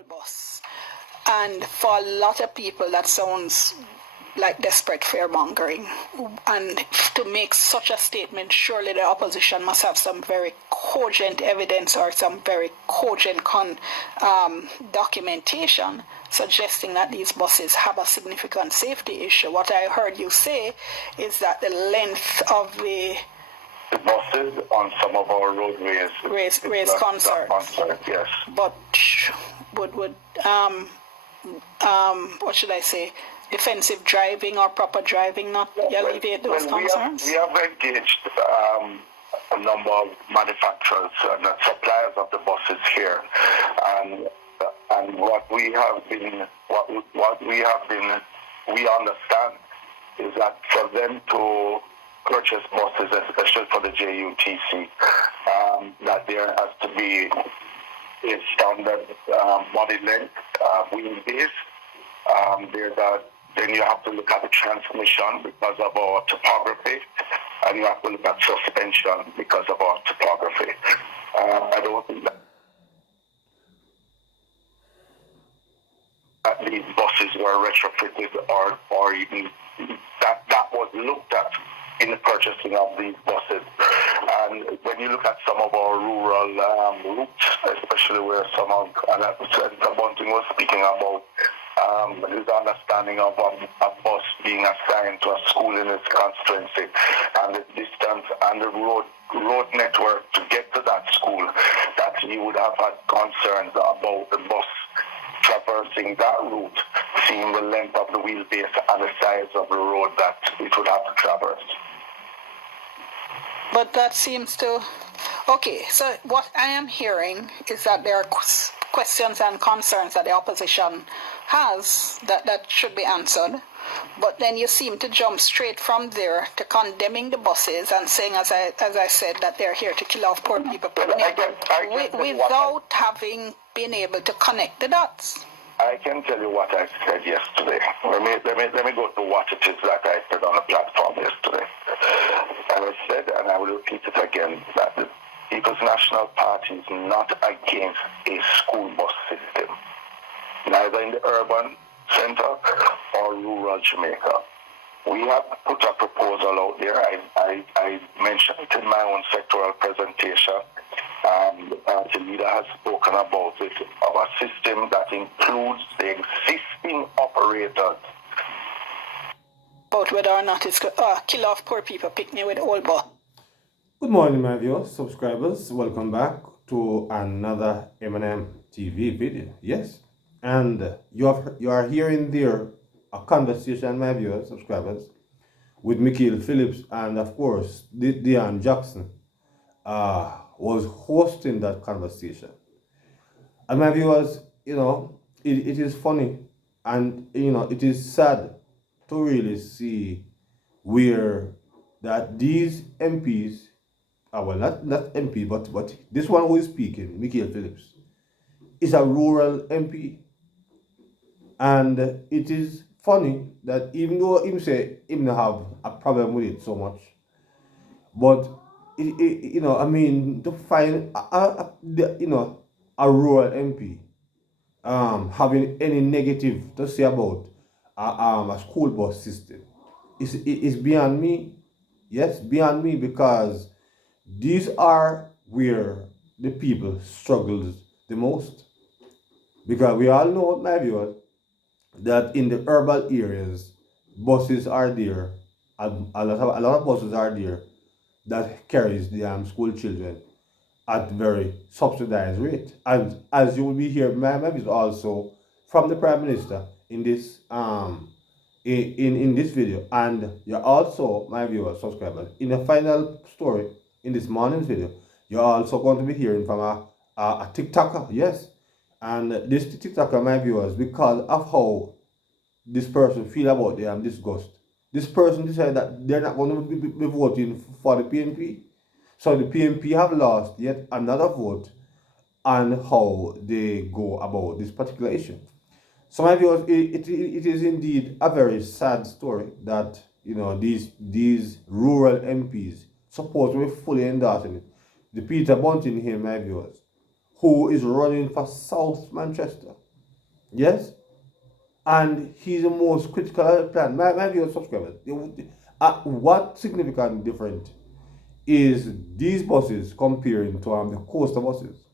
old bus. And for a lot of people, that sounds like desperate fear-mongering. And to make such a statement, surely the opposition must have some very cogent evidence or some very cogent documentation suggesting that these buses have a significant safety issue. What I heard you say is that the length of the buses on some of our roadways raise concerns. Yes. But would what should I say? Defensive driving or proper driving not alleviate those concerns? We have engaged a number of manufacturers and suppliers of the buses here, and we understand is that for them to purchase buses, especially for the JUTC, that there has to be a standard body length wheelbase. Then you have to look at the transmission because of our topography, and you have to look at suspension because of our topography. I don't think that these buses were retrofitted or even that was looked at in the purchasing of these buses. And when you look at some of our rural routes, especially where some of, and Bunting was speaking about, his understanding of a bus being assigned to a school in his constituency, and the distance and the road network to get to that school, that he would have had concerns about the bus traversing that route, seeing the length of the wheelbase and the size of the road that it would have to traverse. But that seems to... Okay, so what I am hearing is that there are questions and concerns that the opposition has that should be answered, but then you seem to jump straight from there to condemning the buses and saying, as I said, that they're here to kill off poor people, without having been able to connect the dots. I can tell you what I said yesterday. Let me go to what it is that I said on the platform yesterday. And I said, and I will repeat it again, that the People's National Party is not against a school bus system, neither in the urban center or rural Jamaica. We have put a proposal out there. I mentioned it in my own sectoral presentation, and the party leader has spoken about it, of a system that includes the existing operators. About whether or not it's kill off poor people, picnic with old bus. Good morning, my viewers, subscribers. Welcome back to another M&M TV video. Yes, and you are hearing there a conversation, my viewers, subscribers, with Mikhail Phillips, and of course, Dion Jackson was hosting that conversation. And my viewers, it is funny, and it is sad to really see where that these MPs, well, not MP, but this one who is speaking, Mikhail Phillips, is a rural MP. And it is funny that even though him say him not have a problem with it so much, but to find a rural MP having any negative to say about a school bus system is beyond me. Yes, beyond me, because these are where the people struggle the most. Because we all know, my viewers, that in the urban areas, buses are there, and a lot of buses are there that carries the school children at very subsidized rate. And as you will be hearing, my viewers, also from the Prime Minister in this in this video, and you're also, my viewers, subscribers, in the final story in this morning's video, you're also going to be hearing from a TikToker, yes. And this TikToker, my viewers, because of how this person feel about the disgust, this person decided that they're not going to be voting for the PNP. So the PNP have lost yet another vote on how they go about this particular issue. So my viewers, it is indeed a very sad story that these rural MPs supposed to be fully endorsing it. The Peter Bunting here, my viewers, who is running for South Manchester, Yes? And he's the most critical of the plan. My viewers, subscribers, what significant different is these buses comparing to the coastal buses?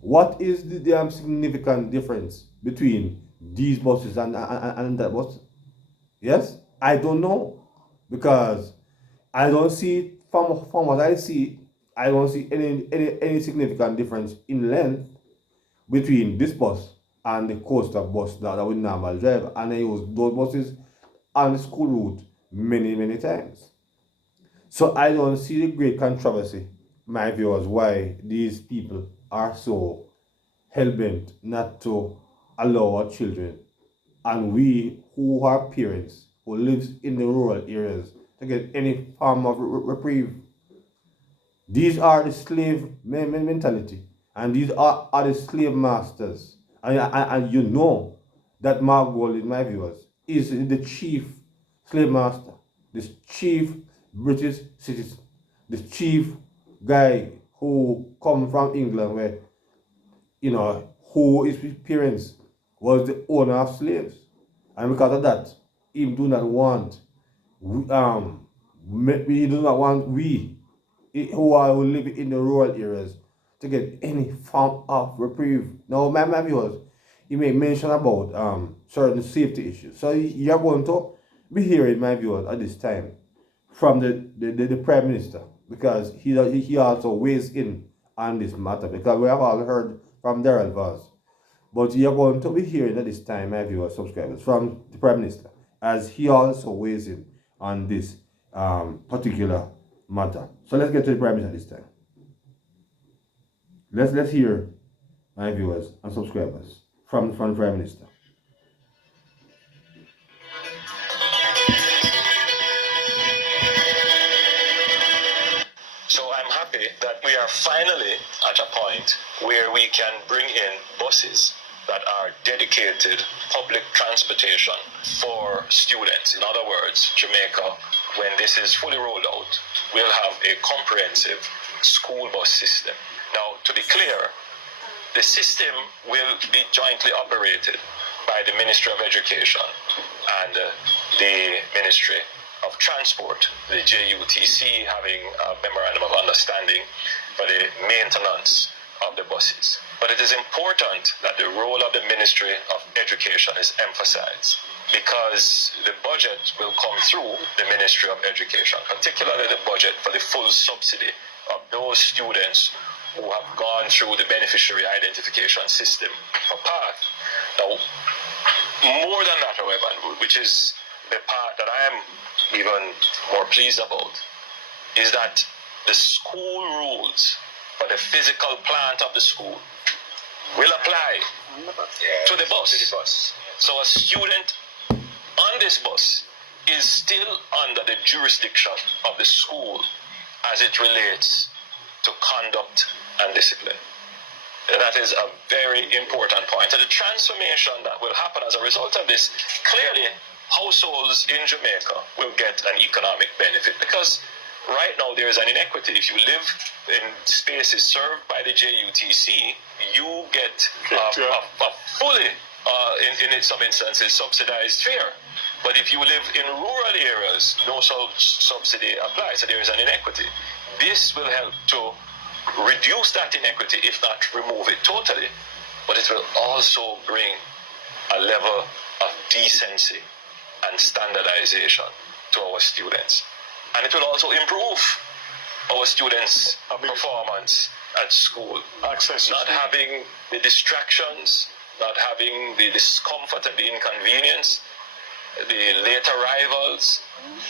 What is the significant difference between these buses and that bus? Yes, I don't know because I don't see from what I see, I don't see any significant difference in length between this bus and the coastal bus that we normally drive, and I use those buses on the school route many times. So I don't see the great controversy, my viewers, why these people are so hell-bent not to allow our children and we who are parents who lives in the rural areas to get any form of reprieve. These are the slave mentality, and these are the slave masters. And you know that Mark Gold, in my viewers, is the chief slave master, the chief British citizen, the chief guy who come from England, where who his parents was the owner of slaves, and because of that, he do not want we do not want we who live in the rural areas to get any form of reprieve. Now, my viewers, you may mention about certain safety issues. So you're going to be hearing, my viewers, at this time from the Prime Minister, because he also weighs in on this matter, because we have all heard from Daryl Voss. But you're going to be hearing at this time, my viewers, subscribers, from the Prime Minister, as he also weighs in on this particular matter. So let's get to the Prime Minister this time. Let's hear, my viewers and subscribers, from the Prime Minister. So I'm happy that we are finally at a point where we can bring in buses that are dedicated public transportation for students. In other words, Jamaica, when this is fully rolled out, will have a comprehensive school bus system. Now, to be clear, the system will be jointly operated by the Ministry of Education and the Ministry of Transport, the JUTC having a memorandum of understanding for the maintenance of the buses. But it is important that the role of the Ministry of Education is emphasized, because the budget will come through the Ministry of Education, particularly the budget for the full subsidy of those students who have gone through the beneficiary identification system for PATH. Now, more than that, however, which is the part that I am even more pleased about, is that the school rules for the physical plant of the school will apply to the bus. So a student on this bus is still under the jurisdiction of the school as it relates to conduct and discipline. That is a very important point. And the transformation that will happen as a result of this, clearly households in Jamaica will get an economic benefit, because right now there is an inequity. If you live in spaces served by the JUTC, you get a fully, in some instances, subsidized fare. But if you live in rural areas, no such subsidy applies, so there is an inequity. This will help to reduce that inequity, if not remove it totally, but it will also bring a level of decency and standardization to our students. And it will also improve our students' performance at school. Access, not having the distractions, not having the discomfort and the inconvenience, the late arrivals,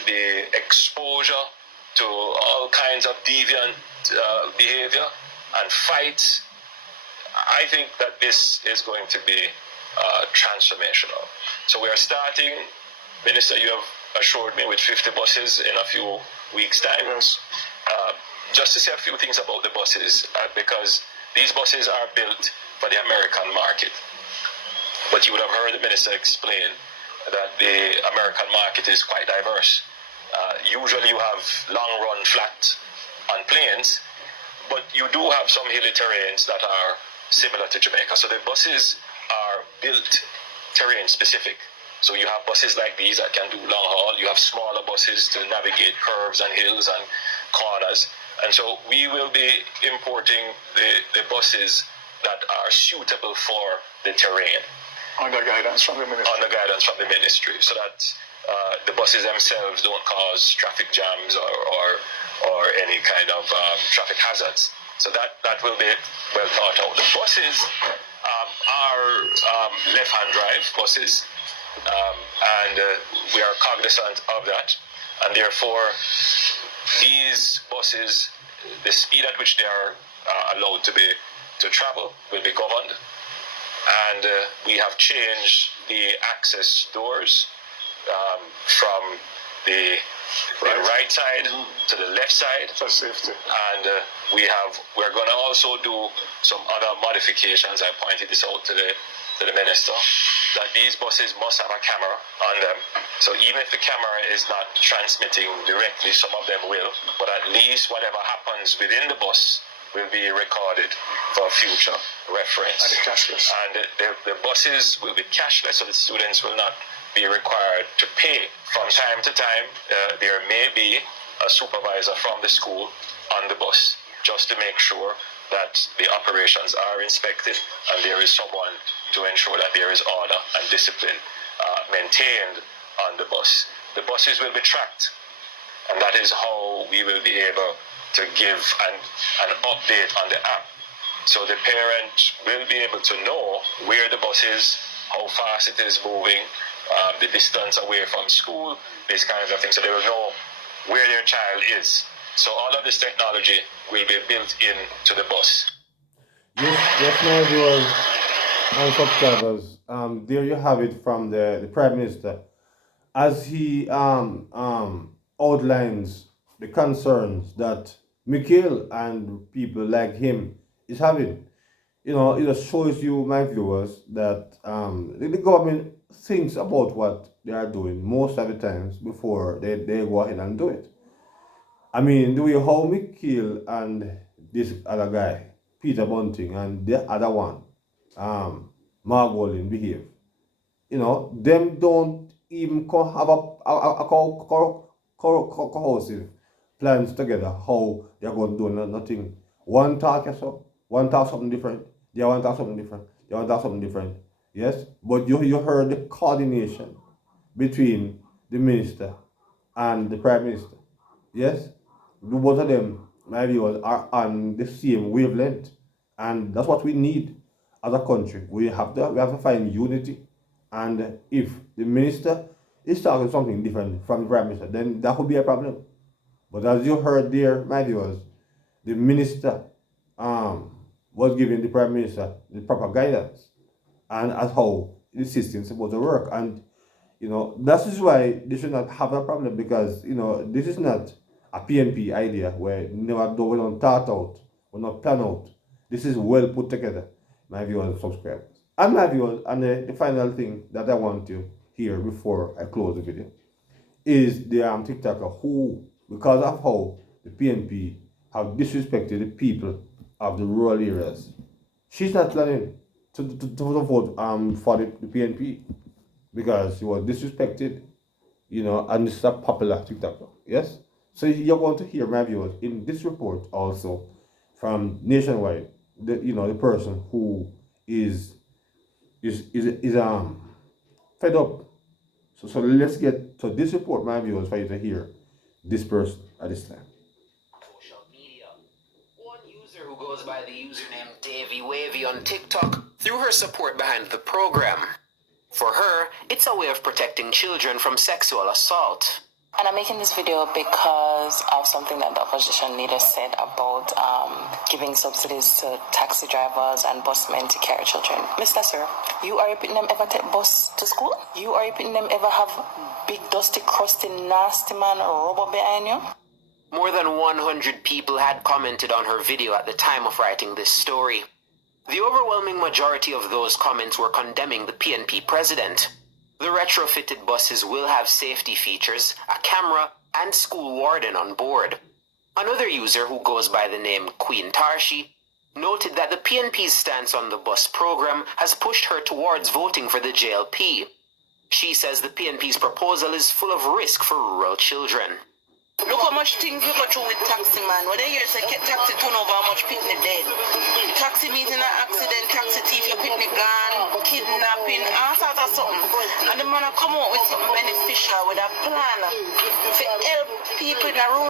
the exposure to all kinds of deviant behavior and fights. I think that this is going to be transformational. So we are starting, Minister, you have assured me, with 50 buses in a few weeks' time. Yes. Just to say a few things about the buses, because these buses are built for the American market. But you would have heard the Minister explain that the American market is quite diverse. Usually you have long-run flat on plains, but you do have some hilly terrains that are similar to Jamaica. So the buses are built terrain specific. So you have buses like these that can do long haul. You have smaller buses to navigate curves and hills and corners. And so we will be importing the buses that are suitable for the terrain. Under guidance from the ministry. Under guidance from the ministry, so that the buses themselves don't cause traffic jams or any kind of traffic hazards. So that will be well thought out. The buses are left-hand drive buses, and we are cognizant of that, and therefore these buses, the speed at which they are allowed to travel will be governed. And we have changed the access doors from the right side to the left side For safety. and we're going to also do some other modifications. I pointed this out to the minister, that these buses must have a camera on them. So even if the camera is not transmitting directly, some of them will, but at least whatever happens within the bus will be recorded for future reference. And cashless. And the buses will be cashless, so the students will not be required to pay. From time to time, there may be a supervisor from the school on the bus, just to make sure that the operations are inspected and there is someone to ensure that there is order and discipline maintained on the bus. The buses will be tracked, and that is how we will be able to give an update on the app. So the parent will be able to know where the bus is, how fast it is moving, the distance away from school, these kinds of things. So they will know where their child is. So all of this technology will be built into the bus. Yes, my viewers and subscribers. There you have it from the Prime Minister, as he outlines the concerns that Mikhail and people like him is having. You know, it just shows you, my viewers, that the government thinks about what they are doing most of the times before they go ahead and do it. I mean, the way how Mikhail and this other guy, Peter Bunting, and the other one, Margolin, behave. You know, them don't even have a cohesive plans together how they're going to do nothing. One talk so, one talk something different, the other one talk something different, the other one talk something different. Yes, but you heard the coordination between the minister and the prime minister. Yes, the both of them, my viewers, are on the same wavelength, and that's what we need as a country. We have to find unity, and if the minister is talking something different from the prime minister, then that could be a problem. But as you heard there, my viewers, the minister was giving the prime minister the proper guidance and as how the system is supposed to work. And you know, that is why they should not have a problem, because you know this is not a PNP idea where we don't thought out, we not plan out. This is well put together, my viewers and subscribers. And my viewers, and the final thing that I want to hear before I close the video is the TikToker who, because of how the PNP have disrespected the people of the rural areas, she's not planning to vote for the PNP because she was disrespected, you know, and this is a popular TikToker. Yes? So you're going to hear, my viewers, in this report also from Nationwide, the person who is fed up. So let's get to this report, my viewers, for you to hear this person at this time. Social media. One user who goes by the username Davy Wavy on TikTok threw her support behind the program. For her, it's a way of protecting children from sexual assault. And I'm making this video because of something that the opposition leader said about giving subsidies to taxi drivers and busmen to carry children. Mr. Sir, you are you putting them ever take bus to school? You are you putting them ever have big, dusty, crusty, nasty man robot behind you? More than 100 people had commented on her video at the time of writing this story. The overwhelming majority of those comments were condemning the PNP president. The retrofitted buses will have safety features, a camera, and school warden on board. Another user who goes by the name Queen Tarshi noted that the PNP's stance on the bus program has pushed her towards voting for the JLP. She says the PNP's proposal is full of risk for rural children. Look how much things we go through with taxi, man. When they hear say taxi turn over how much picnic dead. Taxi meeting an accident, taxi thief, your picnic gone, kidnapping, all sorts of something. And the man come out with something beneficial, with a plan to help people in a room.